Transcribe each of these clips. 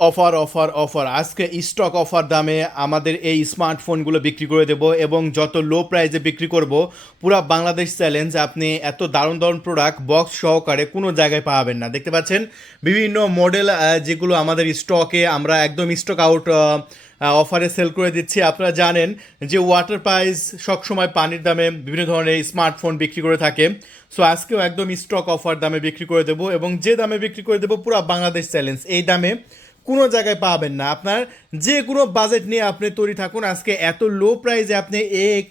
Offer offer offer. আজকে stock offer দামে আমাদের এই স্মার্টফোনগুলো বিক্রি করে দেব এবং যত লো প্রাইসে বিক্রি করব, পুরা বাংলাদেশ চ্যালেঞ্জ আপনি এত দারুণ দারুণ প্রোডাক্ট বক্স সহকারে কোনো জায়গায় পাবেন না। দেখতে পাচ্ছেন, বিভিন্ন মডেল যেগুলো আমাদের স্টকে আমরা একদম স্টক আউট অফারে সেল করে দিচ্ছি। আপনারা জানেন যে ওয়াটার প্রাইস সবসময় পানির দামে বিভিন্ন ধরনের স্মার্টফোন বিক্রি করে থাকে। সো আজকেও একদম স্টক অফার দামে বিক্রি করে দেবো এবং যে দামে বিক্রি করে দেবো পুরো বাংলাদেশ চ্যালেঞ্জ এই দামে কোনো জায়গায় পাবেন না। আপনার যে কোনো বাজেট নিয়ে আপনি তৈরি থাকুন। আজকে এত লো প্রাইসে আপনি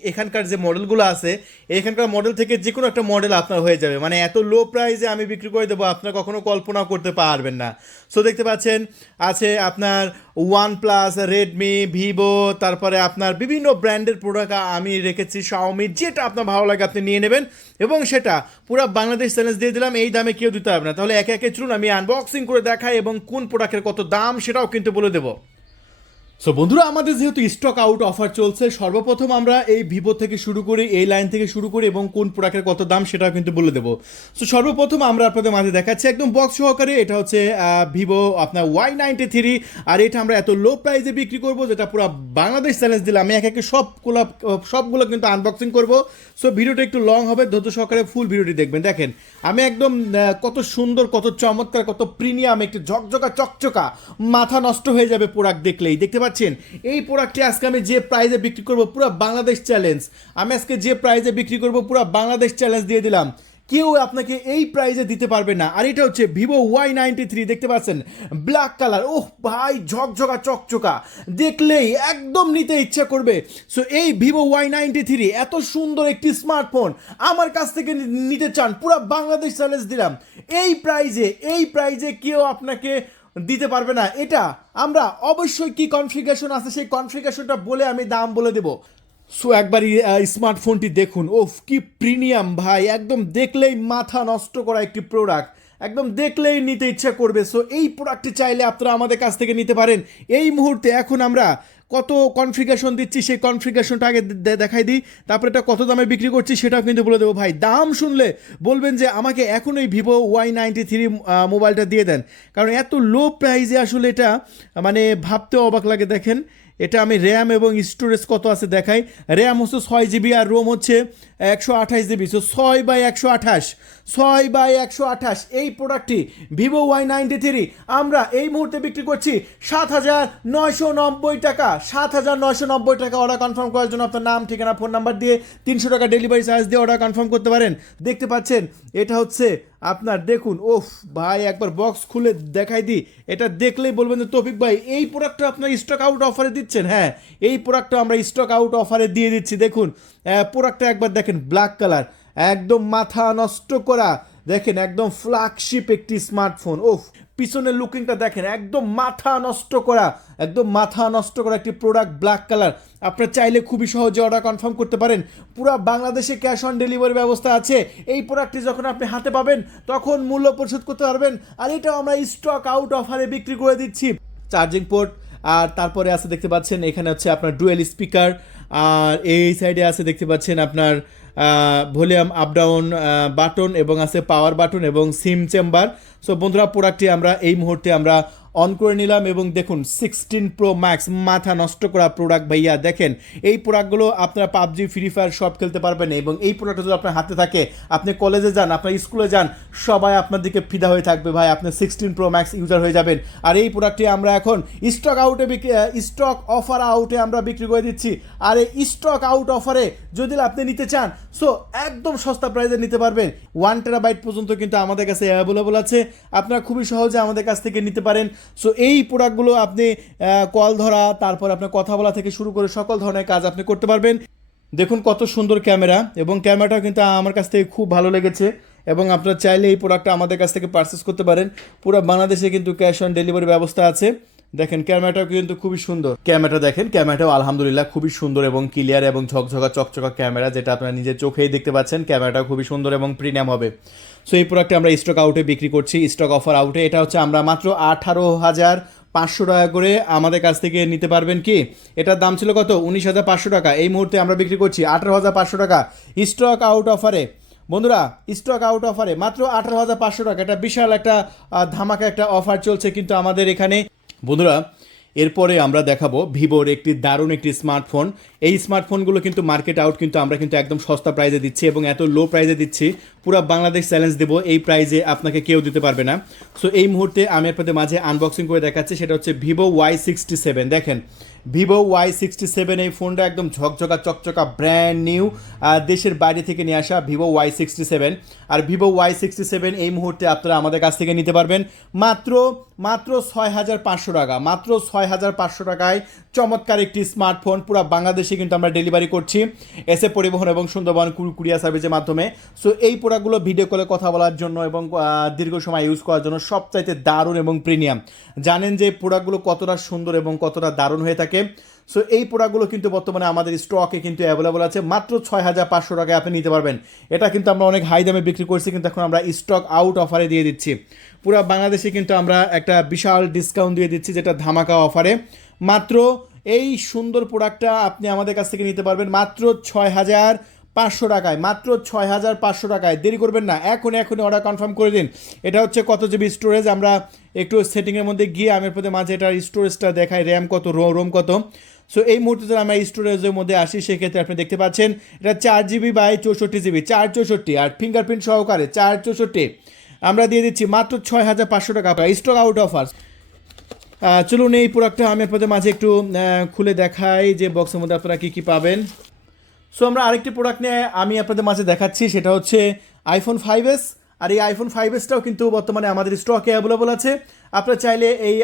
এখানকার যে মডেলগুলো আছে, এখানকার মডেল থেকে যে কোনো একটা মডেল আপনার হয়ে যাবে। মানে এত লো প্রাইসে আমি বিক্রি করে দেবো, আপনার কখনো কল্পনা করতে পারবেন না। সো দেখতে পাচ্ছেন, আছে আপনার ওয়ান প্লাস রেডমি ভিভো তারপরে আপনার বিভিন্ন ব্র্যান্ডের প্রোডাক্ট আমি রেখেছি শাওমি যেটা আপনার ভালো লাগে আপনি নিয়ে নেবেন। এবং সেটা পুরো বাংলাদেশ চ্যালেঞ্জ দিয়ে দিলাম, এই দামে কেউ দিতে হবে না। তাহলে একে একে চলুন, আমি আনবক্সিং করে দেখাই এবং কোন প্রোডাক্টের কত দাম সেটাও কিন্তু বলে দেবো। সো বন্ধুরা, আমাদের যেহেতু স্টক আউট অফার চলছে, সর্বপ্রথম আমরা এই ভিভো থেকে শুরু করি, এই লাইন থেকে শুরু করি এবং কোন প্রোডাক্টের কত দাম সেটাও কিন্তু বলে দেবো। সো সর্বপ্রথম আমরা আপনাদের মাঝে দেখাচ্ছি একদম বক্স সহকারে, এটা হচ্ছে ভিভো আপনার ওয়াই নাইনটি থ্রি আর এটা আমরা এত লো প্রাইসে বিক্রি করব যেটা পুরো বাংলাদেশ চ্যালেঞ্জ দিলাম। আমি এক একে সবগুলো সবগুলো কিন্তু আনবক্সিং করব। সো ভিডিওটা একটু লং হবে, ধৈর্য সহকারে ফুল ভিডিওটি দেখবেন। দেখেন, আমি একদম কত সুন্দর, কত চমৎকার, কত প্রিমিয়াম একটি ঝকঝকা, চকচকা, মাথা নষ্ট হয়ে যাবে প্রোডাক্ট দেখলেই। দেখতে পাচ্ছেন। এই প্রোডাক্টটি আজকে আমি যে প্রাইজে বিক্রি করব, পুরো বাংলাদেশ চ্যালেঞ্জ আমি আজকে যে প্রাইজে বিক্রি করব, পুরো বাংলাদেশ চ্যালেঞ্জ দিয়ে দিলাম। কেউ আপনাকে এই প্রাইজে দিতে পারবে না। আর এটা হচ্ছে ভিভো ওয়াই নাইনটি থ্রি দেখতে পাচ্ছেন? ব্ল্যাক কালার ওহ ভাই, ঝকঝকা, চকচকা। দেখলেই একদম নিতে ইচ্ছা করবে। সো এই ভিভো ওয়াই নাইনটি থ্রি এত সুন্দর একটি স্মার্টফোন আমার কাছ থেকে নিতে চান, পুরো বাংলাদেশ চ্যালেঞ্জ দিলাম। এই প্রাইজে এই প্রাইজে কেউ আপনাকে দিতে পারবে না। এটা আমরা অবশ্যই কি কনফিগারেশন আছে, সেই কনফিগারেশনটা বলে আমি দাম বলে দেবো। সো একবারই স্মার্টফোনটি দেখুন। ওফ, কি প্রিমিয়াম ভাই। একদম দেখলেই মাথা নষ্ট করা একটি প্রোডাক্ট একদম দেখলেই নিতে ইচ্ছা করবে। সো এই প্রোডাক্টটি চাইলে আপনারা আমাদের কাছ থেকে নিতে পারেন। এই মুহূর্তে এখন আমরা কত কনফিগারেশন দিচ্ছি, সেই কনফিগারেশনটা আগে দেখাই দিই। তারপরে এটা কত দামে বিক্রি করছি সেটাও কিন্তু বলে দেবো। ভাই, দাম শুনলে বলবেন যে আমাকে এখন এই ভিভো ওয়াই নাইনটি থ্রি মোবাইলটা দিয়ে দেন। কারণ এত লো প্রাইজে আসলে এটা মানে ভাবতেও অবাক লাগে, দেখেন। এটা আমি র্যাম এবং স্টোরেজ কত আছে দেখাই। র্যাম হচ্ছে ছয় জিবি আর রোম হচ্ছে একশো আঠাশ জিবি সো ছয় বাই একশো আঠাশ, ছয় বাই একশো আঠাশ, এই প্রোডাক্টটি ভিভো ওয়াই নাইনটি থ্রি আমরা এই মুহূর্তে বিক্রি করছি সাত হাজার নয়শো নব্বই টাকা। সাত হাজার নয়শো নব্বই টাকা অর্ডার কনফার্ম করার জন্য আপনার নাম, ঠিকানা ফোন নাম্বার দিয়ে তিনশো টাকা ডেলিভারি চার্জ দিয়ে অর্ডার কনফার্ম করতে পারেন। দেখতে পাচ্ছেন, এটা হচ্ছে আপনার দেখুন, ওফ, ভাই, একবার বক্স খুলে দেখাই দিই। এটা দেখলেই বলবেন যে, তৌফিক ভাই, এই প্রোডাক্টটা আপনার স্টক আউট অফারে দিচ্ছেন? হ্যাঁ এই প্রোডাক্টটা আমরা স্টক আউট অফারে দিয়ে দিচ্ছি। দেখুন প্রোডাক্টটা একবার দেখেন ব্ল্যাক কালার একদম মাথা নষ্ট করা। দেখেন, একদম ফ্ল্যাগশিপ একটি স্মার্টফোন ওফ। পিছনের লুকিংটা দেখেন, একদম মাথা নষ্ট করা, একদম মাথা নষ্ট করা একটি প্রোডাক্ট ব্ল্যাক কালার আপনার চাইলে খুবই সহজে অর্ডার কনফার্ম করতে পারেন। পুরো বাংলাদেশে ক্যাশ অন ডেলিভারি ব্যবস্থা আছে। এই প্রোডাক্টটি যখন আপনি হাতে পাবেন, তখন মূল্য পরিশোধ করতে পারবেন। আর এটাও আমরা স্টক আউট অফারে বিক্রি করে দিচ্ছি। চার্জিং পোর্ট আর তারপরে আছে দেখতে পাচ্ছেন, এখানে হচ্ছে আপনার ডুয়েল স্পিকার আর এই সাইডে আছে দেখতে পাচ্ছেন আপনার ভলিউম আপ ডাউন বাটন এবং আছে পাওয়ার বাটন এবং সিম চেম্বার সো বন্ধুরা প্রোডাক্টটি আমরা এই মুহূর্তে আমরা অন করে নিলাম এবং দেখুন সিক্সটিন প্রো ম্যাক্স মাথা নষ্ট করা প্রোডাক্ট ভাইয়া, দেখেন, এই প্রোডাক্টগুলো আপনারা পাবজি ফ্রি ফায়ার সব খেলতে পারবেন এবং এই প্রোডাক্ট যদি আপনার হাতে থাকে, আপনি কলেজে যান, আপনার স্কুলে যান, সবাই আপনার দিকে ফিদা হয়ে থাকবে ভাই, আপনি সিক্সটিন প্রো ম্যাক্স ইউজার হয়ে যাবেন। আর এই প্রোডাক্টটি আমরা এখন স্টক আউটে স্টক অফার আউটে আমরা বিক্রি করে দিচ্ছি। আর এই স্টক আউট অফারে যদি আপনি নিতে চান সো একদম সস্তা প্রাইসে নিতে পারবেন। ওয়ান টেরাবাইট পর্যন্ত কিন্তু আমাদের কাছে অ্যাভেলেবল আছে। আপনারা খুবই সহজে আমাদের কাছ থেকে নিতে পারেন। সো এই প্রোডাক্টগুলো আপনি কল ধরা, তারপর আপনার কথা বলা থেকে শুরু করে সকল ধরনের কাজ আপনি করতে পারবেন। দেখুন কত সুন্দর ক্যামেরা, এবং ক্যামেরাটাও কিন্তু আমার কাছ থেকে খুব ভালো লেগেছে, এবং আপনারা চাইলে এই প্রোডাক্টটা আমাদের কাছ থেকে পারচেস করতে পারেন। পুরো বাংলাদেশে কিন্তু ক্যাশ অন ডেলিভারি ব্যবস্থা আছে। দেখেন, ক্যামেরাটাও কিন্তু খুবই সুন্দর। ক্যামেরাটা দেখেন, ক্যামেরাটাও আলহামদুলিল্লাহ খুবই সুন্দর এবং ক্লিয়ার এবং ঝকঝকা, চকচকা ক্যামেরা যেটা আপনারা নিজের চোখেই দেখতে পাচ্ছেন। ক্যামেরাটাও খুবই সুন্দর এবং প্রিমিয়াম হবে। সো এই প্রোডাক্টটা আমরা স্টক আউটে বিক্রি করছি স্টক অফার আউটে এটা হচ্ছে আমরা মাত্র আঠারো হাজার পাঁচশো টাকা করে আমাদের কাছ থেকে নিতে পারবেন কি? এটার দাম ছিল কত? উনিশ হাজার পাঁচশো টাকা। এই মুহূর্তে আমরা বিক্রি করছি আঠারো হাজার পাঁচশো টাকা স্টক আউট অফারে বন্ধুরা স্টক আউট অফারে মাত্র আঠারো হাজার পাঁচশো টাকা। এটা বিশাল একটা ধামাকা একটা অফার চলছে কিন্তু আমাদের এখানে। বন্ধুরা, এরপরে আমরা দেখাবো ভিভোর একটি দারুণ একটি স্মার্টফোন। এই স্মার্টফোনগুলো কিন্তু মার্কেট আউট কিন্তু আমরা কিন্তু একদম সস্তা প্রাইজে দিচ্ছি এবং এত লো প্রাইজে দিচ্ছি, পুরো বাংলাদেশ চ্যালেঞ্জ দেবো, এই প্রাইজে আপনাকে কেউ দিতে পারবে না। সো এই মুহূর্তে আমি আপনাদের মাঝে আনবক্সিং করে দেখাচ্ছি, সেটা হচ্ছে ভিভো ওয়াই সিক্সটি সেভেন দেখেন ভিভো ওয়াই সিক্সটি সেভেন এই ফোনটা একদম ঝকঝকা, চকচকা ব্র্যান্ড নিউ দেশের বাইরে থেকে নিয়ে আসা ভিভো ওয়াই সিক্সটি সেভেন। আর ভিভো ওয়াই সিক্সটি সেভেন এই মুহূর্তে আপনারা আমাদের কাছ থেকে নিতে পারবেন মাত্র মাত্র ছয় হাজার পাঁচশো টাকা, মাত্র ছয় হাজার পাঁচশো টাকায় চমৎকার একটি স্মার্টফোন পুরো বাংলাদেশে কিন্তু আমরা ডেলিভারি করছি। এসে পরিবহন এবং সুন্দরবন কুরিয়ার সার্ভিসের মাধ্যমে। সো এই প্রোডাক্টগুলো ভিডিও কলে কথা বলার জন্য এবং দীর্ঘ সময় ইউজ করার জন্য সবচাইতে দারুণ এবং প্রিমিয়াম জানেন যে প্রোডাক্টগুলো কতটা সুন্দর এবং কতটা দারুণ হয়ে থাকে। সো এই প্রোডাক্টগুলো কিন্তু বর্তমানে আমাদের স্টকে কিন্তু অ্যাভেলেবল আছে। মাত্র ছয় হাজার পাঁচশো টাকায় আপনি নিতে পারবেন। এটা কিন্তু আমরা অনেক হাই দামে বিক্রি করছি, কিন্তু এখন আমরা স্টক আউট অফারে দিয়ে দিচ্ছি। পুরো বাংলাদেশে কিন্তু আমরা একটা বিশাল ডিসকাউন্ট দিয়ে দিচ্ছি যেটা ধামাকা অফারে মাত্র এই সুন্দর প্রোডাক্টটা আপনি আমাদের কাছ থেকে নিতে পারবেন। মাত্র ছয় হাজার পাঁচশো টাকায়, মাত্র ছয় হাজার পাঁচশো টাকায়। দেরি করবেন না এখন এখনই অর্ডার কনফার্ম করে দিন। এটা হচ্ছে কত জিবি স্টোরেজ আমরা একটু সেটিংয়ের মধ্যে গিয়ে আমি আপনাদের মাঝে এটার স্টোরেজটা দেখাই র্যাম কত রোম কত। সো এই মুহূর্তে যদি আমরা স্টোরেজের মধ্যে আসি, সেক্ষেত্রে আপনি দেখতে পাচ্ছেন, এটা চার জিবি বাই চৌষট্টি জিবি চার চৌষট্টি, আর ফিঙ্গারপ্রিন্ট সহকারে চার চৌষট্টি। আমরা দিয়ে দিচ্ছি মাত্র ছয় হাজার পাঁচশো টাকা স্টক আউট অফার চলুন এই প্রোডাক্টটা আমি আপনাদের মাঝে একটু খুলে দেখাই যে বক্সের মধ্যে আপনারা কী কী পাবেন। সো আমরা আরেকটি প্রোডাক্ট নিয়ে আমি আপনাদের মাঝে দেখাচ্ছি, সেটা হচ্ছে আইফোন ফাইভ এস আর এই আইফোন ফাইভ এসটাও কিন্তু বর্তমানে আমাদের স্টকে অ্যাভেলেবল আছে। আপনারা চাইলে এই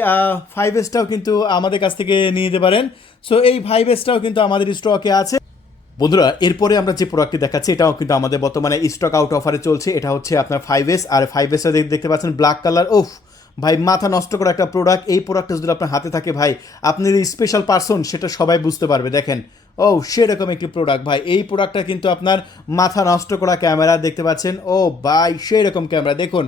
ফাইভ এসটাও কিন্তু আমাদের কাছ থেকে নিয়ে নিতে পারেন। সো এই ফাইভ এসটাও কিন্তু আমাদের স্টকে আছে। বন্ধুরা, এরপরে আমরা যে প্রোডাক্টটি দেখাচ্ছি, এটাও কিন্তু আমাদের বর্তমানে স্টক আউট অফারে চলছে। এটা হচ্ছে আপনার ফাইভ এস আর ফাইভ এসটা দেখতে পাচ্ছেন ব্ল্যাক কালার ওফ ভাই, মাথা নষ্ট করা একটা প্রোডাক্ট এই প্রোডাক্টটা যদি আপনার হাতে থাকে, ভাই, আপনি স্পেশাল পার্সন সেটা সবাই বুঝতে পারবে। দেখেন ও, সেরকম একটি প্রোডাক্ট ভাই, এই প্রোডাক্টটা কিন্তু আপনার মাথা নষ্ট করা ক্যামেরা দেখতে পাচ্ছেন? ও, ভাই সেই রকম ক্যামেরা দেখুন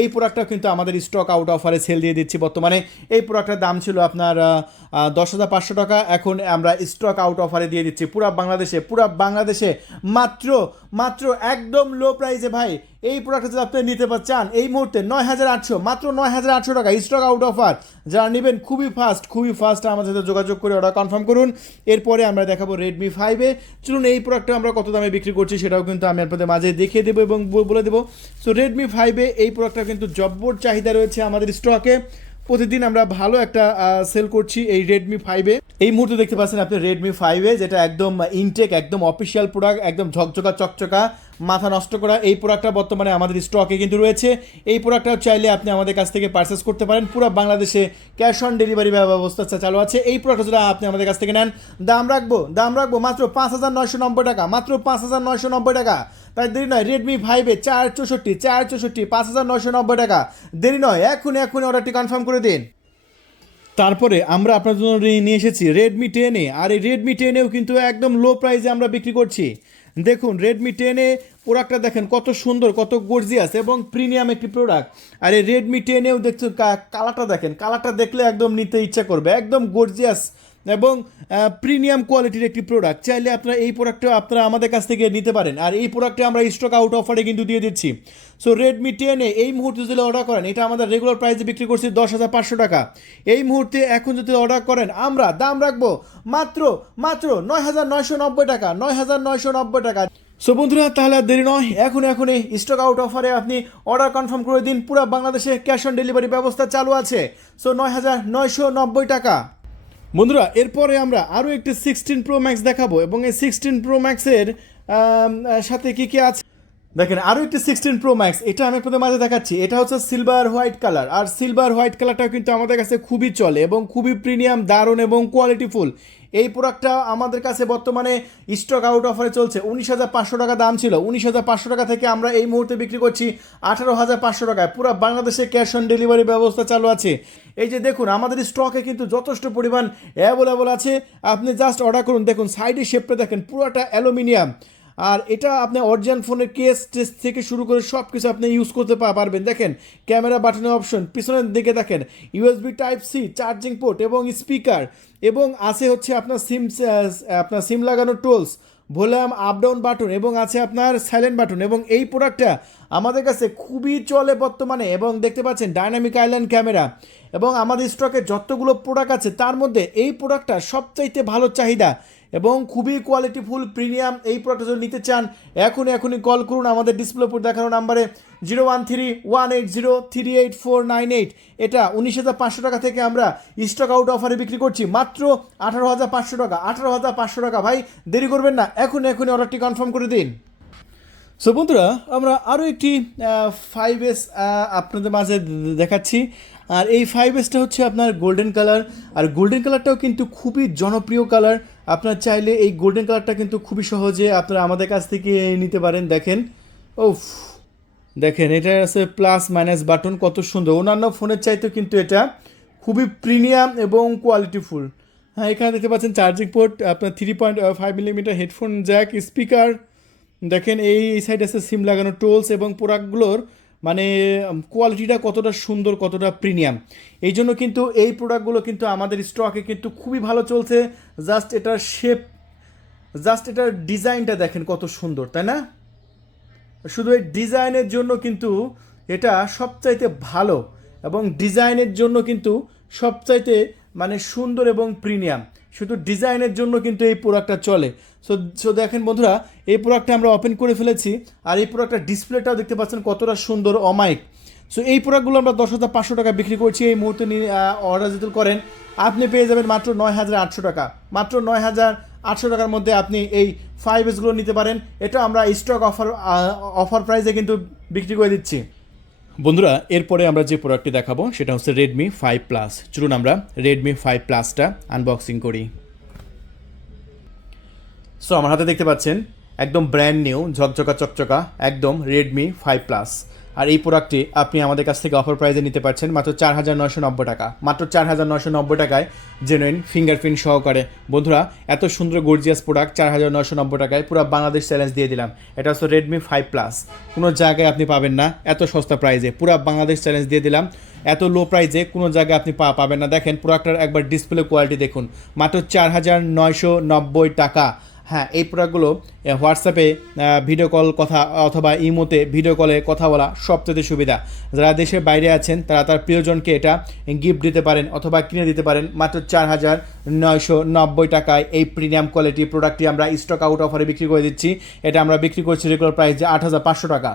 এই প্রোডাক্টটা কিন্তু আমাদের স্টক আউট অফারে সেল দিয়ে দিচ্ছি বর্তমানে। এই প্রোডাক্টের দাম ছিল আপনার দশ হাজার পাঁচশো টাকা। এখন আমরা স্টক আউট অফারে দিয়ে দিচ্ছি পুরা বাংলাদেশে পুরা বাংলাদেশে। মাত্র মাত্র একদম লো প্রাইসে ভাই, এই প্রোডাক্টটা যদি আপনি নিতে চান, এই মুহূর্তে নয় হাজার আটশো, মাত্র নয় হাজার আটশো টাকা স্টক আউট অফার যারা নেবেন খুবই ফাস্ট খুবই ফাস্ট আমাদের সাথে যোগাযোগ করে অর্ডার কনফার্ম করুন। এরপরে আমরা দেখাবো রেডমি ফাইভে চলুন এই প্রোডাক্টটা আমরা কত দামে বিক্রি করছি সেটাও কিন্তু আমি আপনাদের মাঝে দেখিয়ে দেবো এবং বলে দেবো। সো রেডমি ফাইভে এই প্রোডাক্টটা কিন্তু জব্বর চাহিদা রয়েছে আমাদের স্টকে প্রতিদিন আমরা ভালো একটা সেল করছি এই রেডমি ফাইভে এই মুহূর্তে দেখতে পাচ্ছেন আপনি রেডমি ফাইভে যেটা একদম ইনটেক একদম অফিসিয়াল প্রোডাক্ট একদম ঝকঝকা, চকচকা, মাথা নষ্ট করা। এই প্রোডাক্টটা বর্তমানে আমাদের স্টকে কিন্তু রয়েছে। এই প্রোডাক্টটা চাইলে আপনি আমাদের কাছ থেকে পারচেস করতে পারেন। পুরো বাংলাদেশে ক্যাশ অন ডেলিভারি ব্যবস্থা চালু আছে। এই প্রোডাক্টটা যদি আপনি আমাদের কাছ থেকে নেন, দাম রাখব দাম রাখব মাত্র পাঁচ হাজার নয়শো নব্বই টাকা, মাত্র পাঁচ হাজার নয়শো নব্বই টাকা। তাই দেরি নয় রেডমি ফাইভে চার চৌষট্টি চার চৌষট্টি, পাঁচ হাজার নয়শো নব্বই টাকা। দেরি নয়, এখনই এখনই অর্ডারটি কনফার্ম করে দিন। তারপরে আমরা আপনার জন্য নিয়ে এসেছি রেডমি টেনে আর এই রেডমি টেনেও কিন্তু একদম লো প্রাইসে আমরা বিক্রি করছি। দেখুন রেডমি টেনে প্রোডাক্টটা দেখেন কত সুন্দর, কত গর্জিয়াস এবং প্রিমিয়াম একটি প্রোডাক্ট আর এই রেডমি টেনেও দেখছেন কালারটা দেখেন কালারটা দেখলে একদম নিতে ইচ্ছা করবে, একদম গর্জিয়াস এবং প্রিমিয়াম কোয়ালিটির একটি প্রোডাক্ট চাইলে আপনারা এই প্রোডাক্টটা আপনারা আমাদের কাছ থেকে নিতে পারেন। আর এই প্রোডাক্টে আমরা স্টক আউট অফারে কিন্তু দিয়ে দিচ্ছি। সো রেডমি টেনে এই মুহূর্তে যদি অর্ডার করেন, এটা আমাদের রেগুলার প্রাইসে বিক্রি করছি দশ হাজার পাঁচশো টাকা। এই মুহূর্তে এখন যদি অর্ডার করেন, আমরা দাম রাখব মাত্র মাত্র নয় হাজার নয়শো নব্বই টাকা, নয় হাজার নয়শো নব্বই টাকা। সো বন্ধুরা, তাহলে আর দেরি নয়। এখন এখন এই স্টক আউট অফারে আপনি অর্ডার কনফার্ম করে দিন। পুরো বাংলাদেশে ক্যাশ অন ডেলিভারি ব্যবস্থা চালু আছে। সো নয় হাজার নয়শো নব্বই টাকা। বন্ধুরা, এরপরে আমরা আরও একটি সিক্সটিন প্রো ম্যাক্স দেখাবো এবং এই সিক্সটিন প্রো ম্যাক্সের সাথে কী কী আছে? দেখেন, আরও একটি সিক্সটিন প্রো ম্যাক্স এটা আমি আপনাদের মাঝে দেখাচ্ছি। এটা হচ্ছে সিলভার হোয়াইট কালার আর সিলভার হোয়াইট কালারটাও কিন্তু আমাদের কাছে খুবই চলে এবং খুবই প্রিমিয়াম দারুণ এবং কোয়ালিটিফুল এই প্রোডাক্টটা আমাদের কাছে বর্তমানে স্টক আউট অফারে চলছে। উনিশ হাজার পাঁচশো টাকা দাম ছিল। উনিশ হাজার পাঁচশো টাকা থেকে আমরা এই মুহূর্তে বিক্রি করছি আঠারো হাজার পাঁচশো টাকায়। পুরো বাংলাদেশে ক্যাশ অন ডেলিভারি ব্যবস্থা চালু আছে। এই যে দেখুন, আমাদের স্টকে কিন্তু যথেষ্ট পরিমাণ অ্যাভেলেবল আছে। আপনি জাস্ট অর্ডার করুন। দেখুন সাইডে শেপটা দেখেন, পুরোটা অ্যালুমিনিয়াম। আর এটা আপনি অরিজিনাল ফোনের কেস টেস থেকে শুরু করে সব কিছু আপনি ইউজ করতে পারবেন। দেখেন, ক্যামেরা বাটনের অপশন পিছনের দিকে দেখেন USB type C charging port এবং স্পিকার এবং আছে হচ্ছে আপনার সিম আপনার সিম লাগানোর tools volume up down button এবং আছে আপনার সাইলেন্ট বাটন এবং এই প্রোডাক্টটা আমাদের কাছে খুবই চলে বর্তমানে এবং দেখতে পাচ্ছেন ডাইনামিক আইল্যান্ড ক্যামেরা এবং আমাদের স্টকে যতগুলো প্রোডাক্ট আছে, তার মধ্যে এই প্রোডাক্টটা সবচাইতে ভালো চাহিদা এবং খুবই কোয়ালিটিফুল প্রিমিয়াম এই প্রোডাক্ট নিতে চান, এখনই এখনই কল করুন আমাদের ডিসপ্লে উপর দেখানো নাম্বারে zero one three one eight zero three eight four nine eight এটা উনিশ হাজার পাঁচশো টাকা থেকে আমরা স্টক আউট অফারে বিক্রি করছি, মাত্র আঠারো হাজার পাঁচশো টাকা, আঠারো হাজার পাঁচশো টাকা। ভাই, দেরি করবেন না এখন এখনই অর্ডারটি কনফার্ম করে দিন। সো বন্ধুরা, আমরা আরও একটি ফাইভ এস আপনাদের মাঝে দেখাচ্ছি। আর এই ফাইভ এসটা হচ্ছে আপনার গোল্ডেন কালার আর গোল্ডেন কালারটাও কিন্তু খুবই জনপ্রিয় কালার আপনার চাইলে এই গোল্ডেন কালারটা কিন্তু খুবই সহজে আপনারা আমাদের কাছ থেকে নিতে পারেন, দেখেন। ওফ দেখেন, এটা আছে প্লাস মাইনাস বাটন কত সুন্দর। অন্যান্য ফোনের চাইতেও কিন্তু এটা খুবই প্রিমিয়াম এবং কোয়ালিটিফুল হ্যাঁ এখানে দেখতে পাচ্ছেন চার্জিং পোর্ট আপনার three point five millimetre headphone jack speaker দেখেন, এই সাইড আছে সিম লাগানো টোলস এবং প্রোডাক্টগুলোর মানে কোয়ালিটিটা কতটা সুন্দর, কতটা প্রিমিয়াম এই জন্য কিন্তু এই প্রোডাক্টগুলো কিন্তু আমাদের স্টকে কিন্তু খুবই ভালো চলছে। জাস্ট এটার শেপ জাস্ট এটার ডিজাইনটা দেখেন কত সুন্দর, তাই না? শুধু এই ডিজাইনের জন্য কিন্তু এটা সবচাইতে ভালো এবং ডিজাইনের জন্য কিন্তু সবচাইতে মানে সুন্দর এবং প্রিমিয়াম শুধু ডিজাইনের জন্য কিন্তু এই প্রোডাক্টটা চলে। সো সো দেখেন বন্ধুরা, এই প্রোডাক্টটা আমরা ওপেন করে ফেলেছি, আর এই প্রোডাক্টটা ডিসপ্লেটাও দেখতে পাচ্ছেন কতটা সুন্দর অমাইক সো এই প্রোডাক্টগুলো আমরা দশ হাজার পাঁচশো টাকা বিক্রি করছি, এই মুহূর্তে অর্ডার যদি করেন, আপনি পেয়ে যাবেন মাত্র নয় হাজার আটশো টাকা। মাত্র নয় হাজার আটশো টাকার মধ্যে আপনি এই ফাইভ এসগুলো নিতে পারেন। এটা আমরা স্টক অফার অফার প্রাইসে কিন্তু বিক্রি করে দিচ্ছি। বন্ধুরা, এরপরে আমরা যে প্রোডাক্টটি দেখাবো, সেটা হচ্ছে রেডমি ফাইভ প্লাস চলুন আমরা রেডমি ফাইভ প্লাসটা আনবক্সিং করি। সো আমার হাতে দেখতে পাচ্ছেন, একদম ব্র্যান্ড নিউ ঝকঝকা চকচকা, একদম রেডমি ফাইভ প্লাস আর এই প্রোডাক্টটি আপনি আমাদের কাছ থেকে অফার প্রাইজে নিতে পারছেন মাত্র চার হাজার নশো নব্বই টাকা। মাত্র চার হাজার নশো নব্বই টাকায় জেনুইন ফিঙ্গারপ্রিন্ট সহকারে। বন্ধুরা, এত সুন্দর গর্জিয়াস প্রোডাক্ট চার হাজার নশো নব্বই টাকায় পুরো বাংলাদেশ চ্যালেঞ্জ দিয়ে দিলাম। এটা হচ্ছে রেডমি ফাইভ প্লাস কোনো জায়গায় আপনি পাবেন না, এত সস্তা প্রাইজে পুরো বাংলাদেশ চ্যালেঞ্জ দিয়ে দিলাম। এত লো প্রাইজে কোনো জায়গায় আপনি পা পাবেন না। দেখেন প্রোডাক্টটার একবার ডিসপ্লে কোয়ালিটি দেখুন। মাত্র চার হাজার নয়শো নব্বই টাকা। হ্যাঁ এই প্রোডাক্টগুলো হোয়াটসঅ্যাপে ভিডিও কল কথা, অথবা ইমোতে ভিডিও কলে কথা বলা সবচেয়ে সুবিধা। যারা দেশের বাইরে আছেন, তারা তার প্রিয়জনকে এটা গিফট দিতে পারেন অথবা কিনে দিতে পারেন। মাত্র চার হাজার নয়শো নব্বই টাকায় এই প্রিমিয়াম কোয়ালিটি প্রোডাক্টটি আমরা স্টক আউট অফারে বিক্রি করে দিচ্ছি। এটা আমরা বিক্রি করছি রেগুলার প্রাইস যে আট হাজার পাঁচশো টাকা।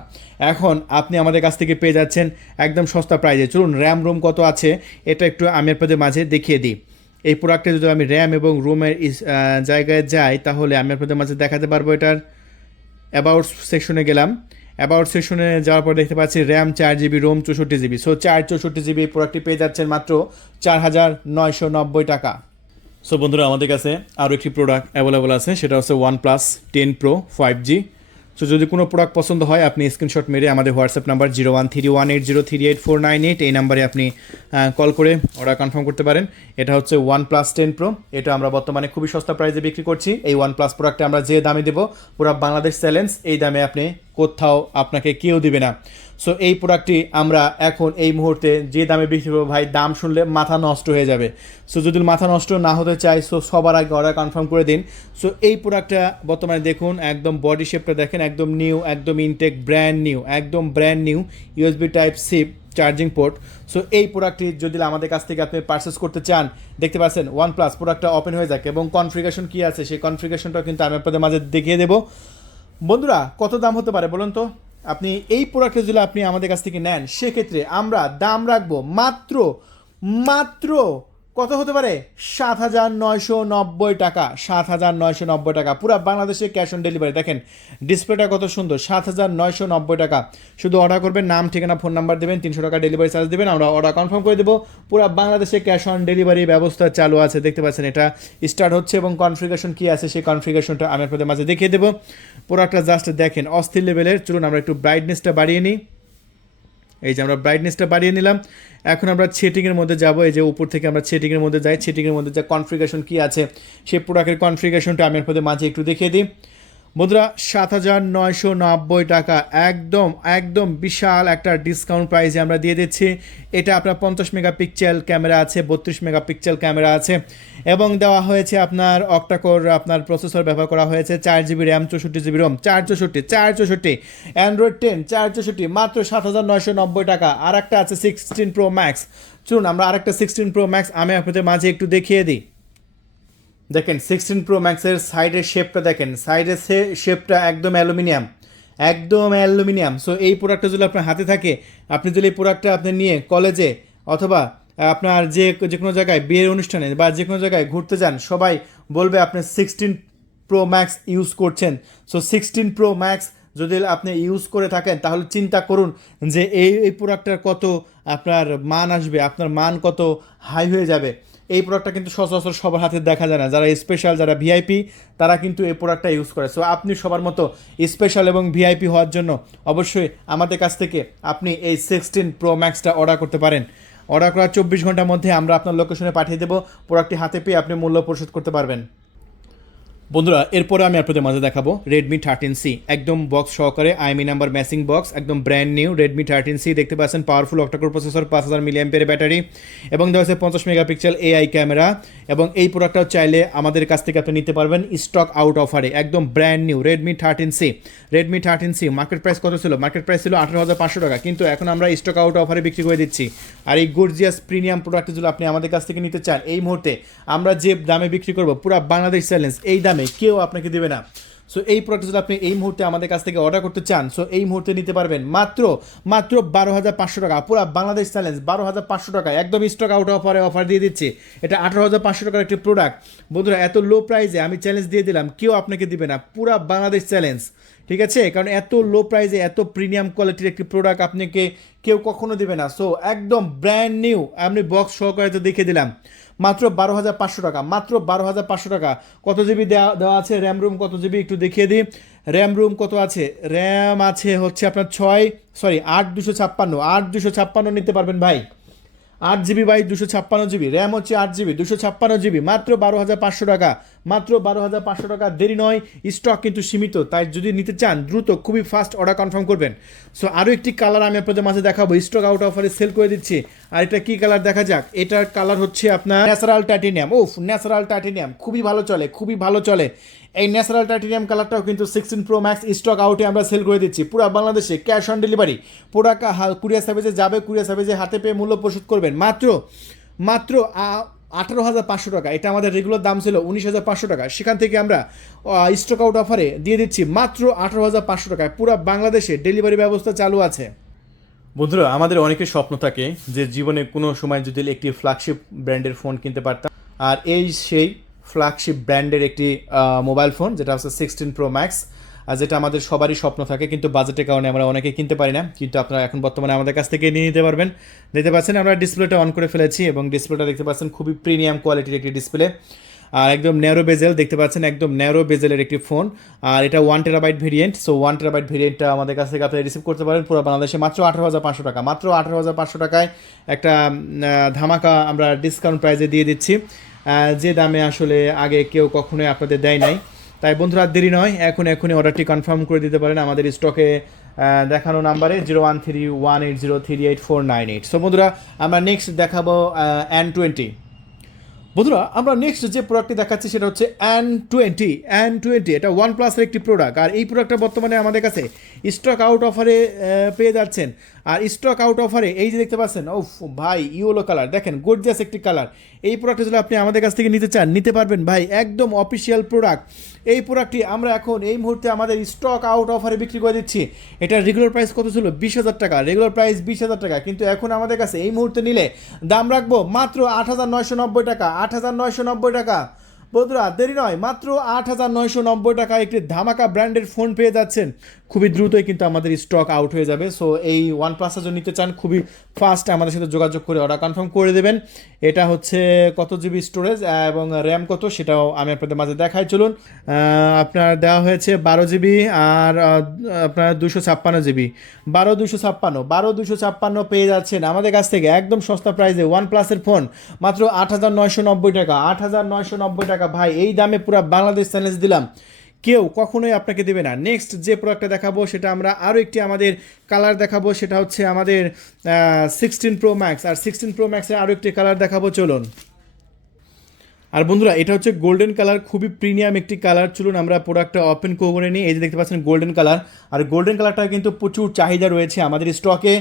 এখন আপনি আমাদের কাছ থেকে পেয়ে যাচ্ছেন একদম সস্তা প্রাইজে চলুন র্যাম রোম কত আছে, এটা একটু আমি আপনাদের মাঝে দেখিয়ে দিই। এই প্রোডাক্টে যদি আমি র্যাম এবং রোমের জায়গায় যাই, তাহলে আমি আপনাদের মাঝে দেখাতে পারব এটার অ্যাবাউট সেকশনে গেলাম। অ্যাবাউট সেকশনে যাওয়ার পর দেখতে পাচ্ছি র্যাম চার জিবি রোম চৌষট্টি জিবি সো চার চৌষট্টি জিবি প্রোডাক্টটি পেয়ে যাচ্ছেন মাত্র চার হাজার নয়শো নব্বই টাকা। সো বন্ধুরা, আমাদের কাছে আরও একটি প্রোডাক্ট অ্যাভেলেবল আছে, সেটা হচ্ছে OnePlus ten Pro five G so যদি কোনো প্রোডাক্ট পছন্দ হয়, আপনি স্ক্রিনশট মেরে আমাদের WhatsApp number zero one three one eight zero three eight four nine eight এই নাম্বারে আপনি কল করে অর্ডার কনফার্ম করতে পারেন। এটা হচ্ছে ওয়ান প্লাস টেন প্রো এটা আমরা বর্তমানে খুবই সস্তা প্রাইসে বিক্রি করছি। এই ওয়ান প্লাস প্রোডাক্টটা আমরা যে দামে দেবো, পুরো বাংলাদেশ চ্যালেঞ্জ এই দামে আপনি কোথাও আপনাকে কেউ দিবে না। সো এই প্রোডাক্টটি আমরা এখন এই মুহূর্তে যে দামে বিক্রি করব ভাই, দাম শুনলে মাথা নষ্ট হয়ে যাবে। সো যদি মাথা নষ্ট না হতে চায় সো সবার আগে অর্ডার কনফার্ম করে দিন। সো এই প্রোডাক্টটা বর্তমানে দেখুন, একদম বডি শেপটা দেখেন, একদম নিউ একদম ইনটেক ব্র্যান্ড নিউ একদম brand new USB type C charging port so এই প্রোডাক্টটি যদি আমাদের কাছ থেকে আপনি পারচেস করতে চান, দেখতে পাচ্ছেন ওয়ান প্লাস প্রোডাক্টটা ওপেন হয়ে যাক এবং কনফিগারেশন কী আছে, সেই কনফিগারেশনটাও কিন্তু আমি আপনাদের মাঝে দেখিয়ে দেবো। বন্ধুরা, কত দাম হতে পারে বলুন তো? আপনি এই প্রোডাক্টের যদি আপনি আমাদের কাছ থেকে নেন, সেক্ষেত্রে আমরা দাম রাখব মাত্র মাত্র কত হতে পারে? সাত হাজার নয়শো নব্বই টাকা। সাত হাজার নয়শো নব্বই টাকা। পুরো বাংলাদেশে ক্যাশ অন ডেলিভারি দেখেন ডিসপ্লেটা কত সুন্দর। সাত হাজার নয়শো নব্বই টাকা। শুধু অর্ডার করবেন, নাম, ঠিকানা ফোন নাম্বার দেবেন, তিনশো টাকা ডেলিভারি চার্জ দেবেন, আমরা অর্ডার কনফার্ম করে দেবো। পুরো বাংলাদেশে ক্যাশ অন ডেলিভারি ব্যবস্থা চালু আছে। দেখতে পাচ্ছেন, এটা স্টার্ট হচ্ছে এবং কনফিগারেশন কী আছে, সেই কনফিগারেশনটা আমি আপনাদের মাঝে দেখিয়ে দেবো। প্রোডাক্টটা জাস্ট দেখেন, অস্থির লেভেলের চলুন, আমরা একটু ব্রাইটনেসটা বাড়িয়ে নিই। এই যে আমরা ব্রাইটনেসটা বাড়িয়ে নিলাম। এখন আমরা সেটিংয়ের মধ্যে যাব। এই যে উপর থেকে আমরা সেটিংয়ের মধ্যে যাই। সেটিংয়ের মধ্যে যা কনফিগারেশন কী আছে সেই প্রোডাক্টের কনফিগারেশনটা আমি আপনাদের মাঝে একটু দেখিয়ে দিই। বন্ধুরা সাত হাজার নয়শো নব্বই টাকা। একদম একদম বিশাল একটা ডিসকাউন্ট প্রাইসে আমরা দিয়ে দিচ্ছি। এটা আপনার পঞ্চাশ মেগাপিক্সেল ক্যামেরা আছে, বত্রিশ মেগাপিক্সেল ক্যামেরা আছে। এবং দেওয়া হয়েছে আপনার অক্টাকোর আপনার প্রসেসর ব্যবহার করা হয়েছে চার জিবি র্যাম, চৌষট্টি জিবি রোম চার চৌষট্টি চার চৌষট্টি। অ্যান্ড্রয়েড টেন চার চৌষট্টি, মাত্র সাত হাজার নয়শো নব্বই টাকা। আর একটা আছে সিক্সটিন প্রো ম্যাক্স চলুন, আমরা আরেকটা সিক্সটিন প্রো ম্যাক্স আমি আপনাদের মাঝে একটু দেখিয়ে দিই। দেখেন সিক্সটিন প্রো ম্যাক্সের সাইডের শেপটা দেখেন সাইডের শেপটা একদম অ্যালুমিনিয়াম একদম অ্যালুমিনিয়াম। সো এই প্রোডাক্টটা যদি আপনার হাতে থাকে, আপনি যদি এই প্রোডাক্টটা আপনি নিয়ে কলেজে অথবা আপনার যে যে কোনো জায়গায় বিয়ের অনুষ্ঠানে বা যে কোনো জায়গায় ঘুরতে যান, সবাই বলবে আপনি সিক্সটিন প্রো ম্যাক্স ইউজ করছেন। সো সিক্সটিন প্রো ম্যাক্স যদি আপনি ইউজ করে থাকেন, তাহলে চিন্তা করুন যে এই এই প্রোডাক্টটার কত আপনার মান আসবে, আপনার মান কত হাই হয়ে যাবে। এই প্রোডাক্টটা কিন্তু সচরাচর সবার হাতে দেখা যায় না। যারা স্পেশাল যারা ভিআইপি তারা কিন্তু এই প্রোডাক্টটা ইউজ করে। সো আপনি সবার মতো স্পেশাল এবং ভিআইপি হওয়ার জন্য অবশ্যই আমাদের কাছ থেকে আপনি এই সিক্সটিন প্রো ম্যাক্সটা অর্ডার করতে পারেন। অর্ডার করার চব্বিশ ঘণ্টার মধ্যে আমরা আপনার লোকেশনে পাঠিয়ে দেবো। প্রোডাক্টটি হাতে পেয়ে আপনি মূল্য পরিশোধ করতে পারবেন। বন্ধুরা, এরপরে আমি আপনাদের মাঝে দেখাবো রেডমি থার্টিন সি একদম বক্স সহকারে আইমি নাম্বার ম্যাসিং বক্স একদম brand new Redmi thirteen C দেখতে পাচ্ছেন পাওয়ারফুল অক্টাকোর প্রসেসর পাঁচ হাজার মিলিয়াম্পের ব্যাটারি এবং দেওয়া আছে পঞ্চাশ মেগাপিক্সেল এআই ক্যামেরা এবং এই প্রোডাক্টটাও চাইলে আমাদের কাছ থেকে আপনি নিতে পারবেন স্টক আউট অফারে একদম brand new Redmi thirteen C Redmi thirteen C market price কত ছিল? মার্কেট প্রাইস ছিল আঠারো হাজার পাঁচশো টাকা, কিন্তু এখন আমরা স্টক আউট অফারে বিক্রি করে দিচ্ছি। আর এই গর্জিয়াস প্রিমিয়াম প্রোডাক্ট যদি আপনি আমাদের কাছ থেকে নিতে চান, এই মুহূর্তে আমরা যে দামে বিক্রি করব, পুরো বাংলাদেশ চ্যালেঞ্জ এই দামে কেউ আপনাকে দেবে না। সো এই প্রোডাক্ট যদি আপনি এই মুহূর্তে আমাদের কাছ থেকে অর্ডার করতে চান সো এই মুহূর্তে নিতে পারবেন মাত্র মাত্র বারো হাজার পাঁচশো টাকা। পুরো বাংলাদেশ চ্যালেঞ্জ বারো হাজার পাঁচশো টাকা। একদম স্টক আউট অফারে অফার দিয়ে দিচ্ছি। এটা আঠারো হাজার পাঁচশো টাকার একটি প্রোডাক্ট বন্ধুরা, এত লো প্রাইসে আমি চ্যালেঞ্জ দিয়ে দিলাম, কেউ আপনাকে দিবে না। পুরো বাংলাদেশ চ্যালেঞ্জ ঠিক আছে? কারণ এত লো প্রাইসে এত প্রিমিয়াম কোয়ালিটির একটি প্রোডাক্ট আপনাকে কেউ কখনো দেবে না। সো একদম ব্র্যান্ড নিউ আমি বক্স সহকারে তো দেখে দিলাম। মাত্র বারো হাজার পাঁচশো টাকা, মাত্র বারো হাজার পাঁচশো টাকা। কত জিবি দেওয়া দেওয়া আছে? র্যাম রুম কত জিবি? একটু দেখিয়ে দিই। র্যাম রুম কত আছে? র্যাম আছে হচ্ছে আপনার ছয় সরি আট দুশো ছাপ্পান্ন। আট দুশো ছাপ্পান্ন নিতে পারবেন ভাই। আট জিবি বাই দুশো ছাপ্পান্ন জিবি। র্যাম হচ্ছে আট জিবি, দুশো ছাপ্পান্ন জিবি, মাত্র বারো হাজার পাঁচশো টাকা। মাত্র বারো হাজার পাঁচশো টাকা। দেরি নয় স্টক কিন্তু সীমিত। তাই যদি নিতে চান, দ্রুত খুবই ফাস্ট অর্ডার কনফার্ম করবেন। সো আরও একটি কালার আমি আপনাদের মাঝে দেখাবো। স্টক আউট অফারে সেল করে দিচ্ছি। আর এটা কী কালার দেখা যাক? এটার কালার হচ্ছে আপনার natural titanium of natural titanium খুবই ভালো চলে, খুবই ভালো চলে। এই ন্যাচারাল টাইটেনিয়াম কালারটাও কিন্তু সিক্সটিন প্রো ম্যাক্স স্টক আউটে আমরা সেল করে দিচ্ছি। পুরো বাংলাদেশে cash on delivery product courier সার্ভিসে যাবে কুরিয়ার সার্ভিসে হাতে পেয়ে মূল্য পরিশোধ করবেন। মাত্র মাত্র আঠারো হাজার পাঁচশো টাকা। এটা আমাদের রেগুলার দাম ছিল উনিশ হাজার পাঁচশো টাকা। সেখান থেকে আমরা স্টক আউট অফারে দিয়ে দিচ্ছি মাত্র আঠারো হাজার পাঁচশো টাকায় পুরো বাংলাদেশে ডেলিভারি ব্যবস্থা চালু আছে। বন্ধুরা, আমাদের অনেকের স্বপ্ন থাকে যে জীবনে কোনো সময় যদি একটি ফ্ল্যাগশিপ ব্র্যান্ডের ফোন কিনতে পারতাম। আর এই সেই ফ্ল্যাগশিপ ব্র্যান্ডের একটি মোবাইল ফোন যেটা হচ্ছে সিক্সটিন প্রো ম্যাক্স যেটা আমাদের সবারই স্বপ্ন থাকে, কিন্তু বাজেটের কারণে আমরা অনেকে কিনতে পারি না, কিন্তু আপনারা এখন বর্তমানে আমাদের কাছ থেকে নিয়ে নিতে পারবেন। দেখতে পাচ্ছেন আমরা ডিসপ্লেটা অন করে ফেলেছি এবং ডিসপ্লেটা দেখতে পাচ্ছেন খুবই প্রিমিয়াম কোয়ালিটির একটি ডিসপ্লে আর একদম ন্যারো বেজেল দেখতে পাচ্ছেন একদম ন্যারো বেজেলের একটি ফোন আর এটা one terabyte variant so one terabyte ভেরিয়েন্টটা আমাদের কাছ থেকে আপনি রিসিভ করতে পারেন পুরো বাংলাদেশে। মাত্র আঠারো হাজার পাঁচশো টাকা, মাত্র আঠারো হাজার পাঁচশো টাকায় একটা ধামাকা আমরা ডিসকাউন্ট প্রাইজে দিয়ে দিচ্ছি। যে দামে আসলে আগে কেউ কখনোই আপনাদের দেয় নাই। তাই বন্ধুরা দেরি নয় এখন এখনই অর্ডারটি কনফার্ম করে দিতে পারেন আমাদের স্টকে দেখানো নাম্বারে zero one three one eight zero three eight four nine eight so বন্ধুরা, আমরা নেক্সট দেখাবো অ্যান টোয়েন্টি বন্ধুরা, আমরা নেক্সট যে প্রোডাক্টটি দেখাচ্ছি সেটা হচ্ছে অ্যান টোয়েন্টি অ্যান টোয়েন্টি এটা ওয়ান প্লাসের একটি প্রোডাক্ট আর এই প্রোডাক্টটা বর্তমানে আমাদের কাছে স্টক আউট অফারে পেয়ে যাচ্ছেন। আর স্টক আউট অফারে এই যে দেখতে পাচ্ছেন ও ভাই ইউলো কালার দেখেন গোর্জিয়াস একটি কালার এই প্রোডাক্টটা যদি আপনি আমাদের কাছ থেকে নিতে চান, নিতে পারবেন, ভাই, একদম অফিসিয়াল প্রোডাক্ট এই প্রোডাক্টটি আমরা এখন এই মুহূর্তে আমাদের স্টক আউট অফারে বিক্রি করে দিচ্ছি। এটা রেগুলার প্রাইস কত ছিল? বিশ হাজার টাকা। রেগুলার প্রাইস বিশ হাজার টাকা। কিন্তু এখন আমাদের কাছে এই মুহূর্তে নিলে দাম রাখব মাত্র আট হাজার নয়শো নব্বই টাকা। আট হাজার নয়শো নব্বই টাকা। বন্ধুরা, দেরি নয়, মাত্র আট হাজার নয়শো নব্বই টাকা একটি ধামাকা ব্র্যান্ডের ফোন পেয়ে যাচ্ছেন। খুবই দ্রুতই কিন্তু আমাদের স্টক আউট হয়ে যাবে। সো এই ওয়ান প্লাসটা যদি নিতে চান খুবই ফাস্ট আমাদের সাথে যোগাযোগ করে অর্ডার কনফার্ম করে দেবেন। এটা হচ্ছে কত জিবি স্টোরেজ এবং র্যাম কত সেটাও আমি আপনাদের মাঝে দেখাই। চলুন আপনার দেওয়া হয়েছে বারো জিবি আর আপনার দুশো ছাপ্পান্ন জিবি বারো দুশো ছাপ্পান্ন, বারো দুশো ছাপ্পান্ন পেয়ে যাচ্ছেন আমাদের কাছ থেকে একদম সস্তা প্রাইসে ওয়ান প্লাসের ফোন মাত্র আট হাজার নয়শো নব্বই টাকা। আট হাজার নয়শো নব্বই টাকা। ভাই, এই দামে পুরো বাংলাদেশ চ্যালেঞ্জ দিলাম। কেউ কখনোই আপনাকে দেবে না। নেক্সট যে প্রোডাক্টটা দেখাবো, সেটা আমরা আরও একটি আমাদের কালার দেখাবো, সেটা হচ্ছে আমাদের সিক্সটিন প্রো ম্যাক্স আর সিক্সটিন প্রো ম্যাক্সের আরও একটি কালার দেখাবো, চলুন। আর বন্ধুরা, এটা হচ্ছে গোল্ডেন কালার খুবই প্রিমিয়াম একটি কালার চলুন আমরা প্রোডাক্টটা ওপেন করে নিই। এই যে দেখতে পাচ্ছেন গোল্ডেন কালার আর গোল্ডেন কালারটা কিন্তু প্রচুর চাহিদা রয়েছে আমাদের স্টকে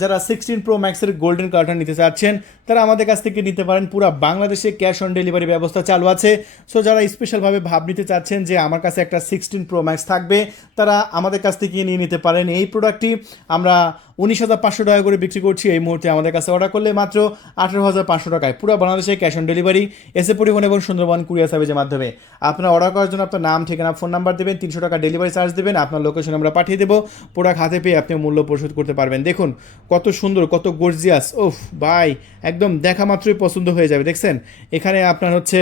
যারা সিক্সটিন প্রো ম্যাক্সের গোল্ডেন কালারটা নিতে চাচ্ছেন, তারা আমাদের কাছ থেকে নিতে পারেন। পুরো বাংলাদেশে ক্যাশ অন ডেলিভারি ব্যবস্থা চালু আছে। সো যারা স্পেশালভাবে ভাব নিতে চাচ্ছেন যে আমার কাছে একটা সিক্সটিন প্রো ম্যাক্স থাকবে, তারা আমাদের কাছ থেকে নিয়ে নিতে পারেন। এই প্রোডাক্টটি আমরা উনিশ হাজার পাঁচশো টাকা করে বিক্রি করছি এই মুহূর্তে আমাদের কাছে অর্ডার করলে মাত্র আঠেরো হাজার পাঁচশো টাকায়। পুরো বাংলাদেশে ক্যাশ অন ডেলিভারি এসে পরিবহন এবং সুন্দরবন কুরিয়ার সার্ভিসের মাধ্যমে। আপনার অর্ডার করার জন্য আপনার নাম, ঠিকানা ফোন নাম্বার দেবেন, তিনশো টাকা ডেলিভারি চার্জ দেবেন, আপনার লোকেশন আমরা পাঠিয়ে দেবো। প্রোডাক্ট হাতে পেয়ে আপনি মূল্য পরিশোধ করতে পারবেন। দেখুন, কত সুন্দর, কত গর্জিয়াস ওফ ভাই একদম দেখা মাত্রই পছন্দ হয়ে যাবে, দেখছেন? এখানে আপনার হচ্ছে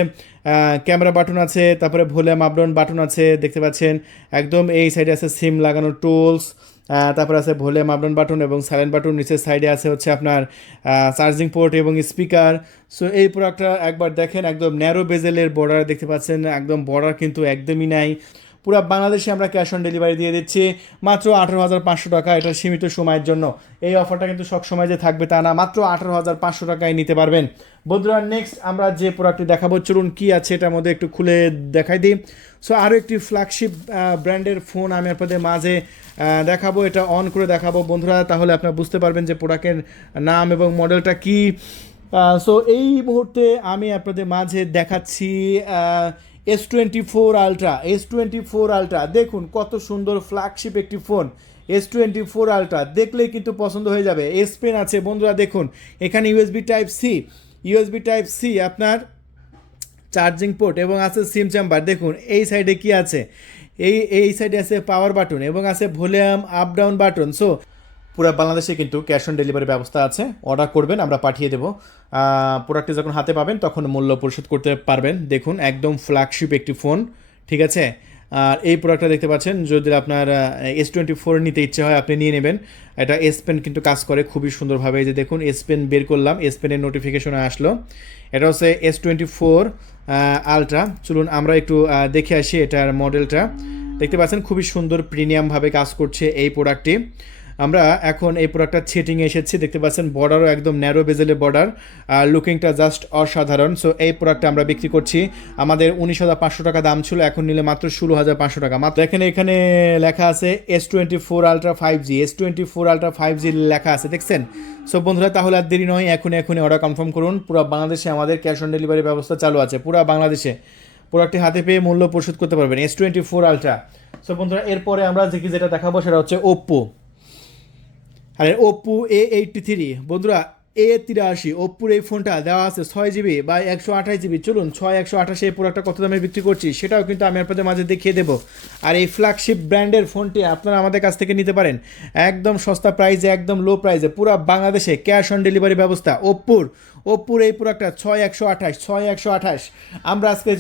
ক্যামেরা বাটন আছে, তারপরে ভলিউম আপডাউন বাটন আছে, দেখতে পাচ্ছেন? একদম এই সাইডে আছে সিম লাগানোর টুলস তারপর আছে ভলিউম আপডাউন বাটন এবং সাইলেন্ট বাটন। নিচের সাইডে আছে হচ্ছে আপনার চার্জিং পোর্ট এবং স্পিকার সো এই প্রোডাক্টটা একবার দেখেন, একদম ন্যারো বেজেলের বর্ডার দেখতে পাচ্ছেন, একদম বর্ডার কিন্তু একদমই নাই। পুরো বাংলাদেশে আমরা ক্যাশ অন ডেলিভারি দিয়ে দিচ্ছি। মাত্র আঠারো হাজার পাঁচশো টাকা এটা সীমিত সময়ের জন্য। এই অফারটা কিন্তু সব সময় যে থাকবে তা না, মাত্র আঠারো হাজার পাঁচশো টাকায় নিতে পারবেন। বন্ধুরা নেক্সট আমরা যে প্রোডাক্টটি দেখাবো, চলুন কী আছে এটার মধ্যে একটু খুলে দেখাই দিই। সো আরও একটি ফ্ল্যাগশিপ ব্র্যান্ডের ফোন আমি আপনাদের মাঝে দেখাবো, এটা অন করে দেখাবো। বন্ধুরা, তাহলে আপনারা বুঝতে পারবেন যে প্রোডাক্টের নাম এবং মডেলটা কী। সো এই মুহূর্তে আমি আপনাদের মাঝে দেখাচ্ছি S twenty four ultra S twenty four ultra দেখুন কত সুন্দর ফ্ল্যাগশিপ একটি phone S twenty four ultra দেখলেই কিন্তু পছন্দ হয়ে যাবে। এস পেন আছে, বন্ধুরা দেখুন, এখানে USB type C USB type C আপনার চার্জিং পোর্ট এবং আছে সিম চেম্বার দেখুন, এই সাইডে কি আছে? এই এই সাইডে আছে পাওয়ার বাটন এবং আছে volume up down button so পুরো বাংলাদেশে কিন্তু ক্যাশ অন ডেলিভারি ব্যবস্থা আছে। অর্ডার করবেন, আমরা পাঠিয়ে দেবো। প্রোডাক্টটি যখন হাতে পাবেন, তখন মূল্য পরিশোধ করতে পারবেন। দেখুন, একদম ফ্ল্যাগশিপ একটি ফোন ঠিক আছে? আর এই প্রোডাক্টটা দেখতে পাচ্ছেন, যদি আপনার এস টোয়েন্টি ফোর নিতে ইচ্ছে হয়, আপনি নিয়ে নেবেন। এটা এস পেন কিন্তু কাজ করে খুবই সুন্দরভাবে। এই যে দেখুন এস পেন বের করলাম এস পেনের নোটিফিকেশন আসলো। এটা হচ্ছে এস টোয়েন্টি ফোর আলট্রা চলুন, আমরা একটু দেখে আসি এটার মডেলটা দেখতে পাচ্ছেন, খুবই সুন্দর প্রিমিয়ামভাবে কাজ করছে এই প্রোডাক্টটি আমরা এখন এই প্রোডাক্টটা সেটিংয়ে এসেছি। দেখতে পাচ্ছেন বর্ডারও একদম ন্যারো বেজেলের বর্ডার আর লুকিংটা জাস্ট অসাধারণ। সো এই প্রোডাক্টটা আমরা বিক্রি করছি। আমাদের উনিশ হাজার পাঁচশো টাকা দাম ছিল, এখন নিলে মাত্র ষোলো হাজার পাঁচশো টাকা। মাত্র এখানে এখানে লেখা আছে S twenty four ultra five G S twenty four ultra five G লেখা আছে, দেখছেন? সো বন্ধুরা, তাহলে আর দেরি নয় এখন এখনই অর্ডার কনফার্ম করুন। পুরো বাংলাদেশে আমাদের ক্যাশ অন ডেলিভারি ব্যবস্থা চালু আছে, পুরো বাংলাদেশে। প্রোডাক্টটি হাতে পেয়ে মূল্য পরিশোধ করতে পারবেন S twenty four ultra so বন্ধুরা, এরপরে আমরা যে যেটা দেখাবো, সেটা হচ্ছে ওপ্পো আর ওপ্পো এ এইটটি থ্রি বন্ধুরা এ তিরাশি ওপ্পোর এই ফোনটা দেওয়া আছে ছয় জিবি বা একশো আঠাশ জিবি চলুন ছয়, একশো আঠাশে এই প্রোডাক্টটা কত দামে বিক্রি করছি, সেটাও কিন্তু আমি আপনাদের মাঝে দেখিয়ে দেবো। আর এই ফ্ল্যাগশিপ ব্র্যান্ডের ফোনটি আপনারা আমাদের কাছ থেকে নিতে পারেন। একদম সস্তা প্রাইসে একদম লো প্রাইসে পুরো বাংলাদেশে ক্যাশ অন ডেলিভারি ব্যবস্থা ওপ্পোর ওপ্পোর এই প্রোডাক্টটা ছয় একশো আঠাশ, ছয় একশো আঠাশ। আমরা আজকে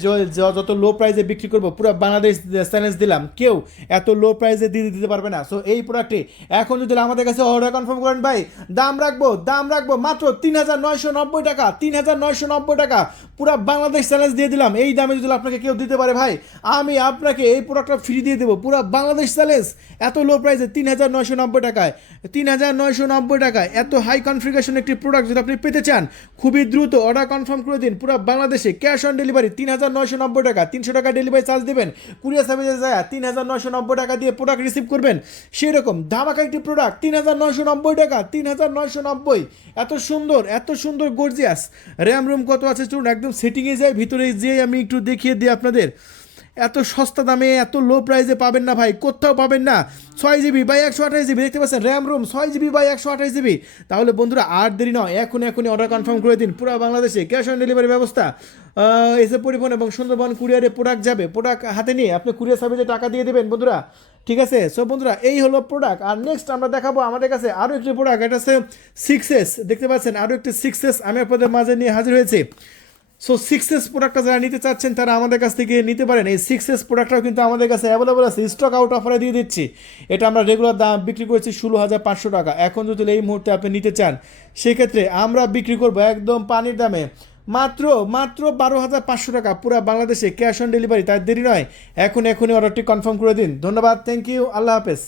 যত লো প্রাইসে বিক্রি করব, পুরো বাংলাদেশ চ্যালেঞ্জ দিলাম। কেউ এত লো প্রাইসে দিয়ে দিতে পারবে না। সো এই প্রোডাক্টে এখন যদি আমাদের কাছে অর্ডার কনফার্ম করেন ভাই, দাম রাখব দাম রাখব মাত্র তিন হাজার নয়শো নব্বই টাকা, তিন হাজার নয়শো নব্বই টাকা। পুরো বাংলাদেশ চ্যালেঞ্জ দিয়ে দিলাম। এই দামে যদি আপনাকে কেউ দিতে পারে ভাই, আমি আপনাকে এই প্রোডাক্টটা ফ্রি দিয়ে দেবো। পুরো বাংলাদেশ চ্যালেঞ্জ এত লো প্রাইসে তিন হাজার নয়শো নব্বই টাকায়, তিন হাজার নয়শো নব্বই টাকায় এত হাই কনফিগারেশন একটি প্রোডাক্ট যদি আপনি পেতে চান খুবই দ্রুত অর্ডার কনফার্ম করে দিন। পুরো বাংলাদেশে ক্যাশ অন ডেলিভারি তিন হাজার নয়শো নব্বই টাকা। তিনশো টাকা ডেলিভারি চার্জ দেবেন। কুরিয়ার সার্ভিসে যায়, তিন হাজার নয়শো নব্বই টাকা দিয়ে প্রোডাক্ট রিসিভ করবেন। সেই রকম ধামাকা একটি প্রোডাক্ট তিন হাজার নয়শো নব্বই টাকা, তিন হাজার নয়শো নব্বই। এত সুন্দর এত সুন্দর গর্জিয়াস র্যাম রুম কত আছে চলুন একদম সেটিংয়ে যাই, ভিতরে যেয়ে আমি একটু দেখিয়ে দিই আপনাদের। এত সস্তা দামে, এত লো প্রাইসে পাবেন না ভাই, কোথাও পাবেন না। ছয় জিবি বাই একশো আঠাশ জিবি দেখতে পাচ্ছেন র্যাম রুম ছয় জিবি বাই একশো আঠাশ জিবি তাহলে বন্ধুরা আর দেরি নয় এখন এখনই অর্ডার কনফার্ম করে দিন। পুরো বাংলাদেশে ক্যাশ অন ডেলিভারি ব্যবস্থা। এসে পরিবহন এবং সুন্দরবন কুরিয়ারে প্রোডাক্ট যাবে। প্রোডাক্ট হাতে নিয়ে আপনি কুরিয়ার সার্ভিসে টাকা দিয়ে দেবেন, বন্ধুরা। ঠিক আছে? সো বন্ধুরা, এই হলো প্রোডাক্ট আর নেক্সট আমরা দেখাবো আমাদের কাছে আরও একটি প্রোডাক্ট এটা হচ্ছে সিক্সেস দেখতে পাচ্ছেন আরও একটি সিক্স আমি আপনাদের মাঝে নিয়ে হাজির হয়েছি। সো সিক্সেস প্রোডাক্টটা যারা নিতে চাচ্ছেন, তারা আমাদের কাছ থেকে নিতে পারেন। এই সিক্সেস প্রোডাক্টটাও কিন্তু আমাদের কাছে অ্যাভেলেবল আছে। স্টক আউট অফারে দিয়ে দিচ্ছি। এটা আমরা রেগুলার দাম বিক্রি করছি ষোলো হাজার পাঁচশো টাকা। এখন যদি এই মুহূর্তে আপনি নিতে চান, সেক্ষেত্রে আমরা বিক্রি করব একদম পানির দামে। মাত্র মাত্র বারো হাজার পাঁচশো টাকা। পুরো বাংলাদেশে ক্যাশ অন ডেলিভারি তার দেরি নয়। এখন এখনই অর্ডারটি কনফার্ম করে দিন। ধন্যবাদ। থ্যাংক ইউ আল্লাহ হাফেজ।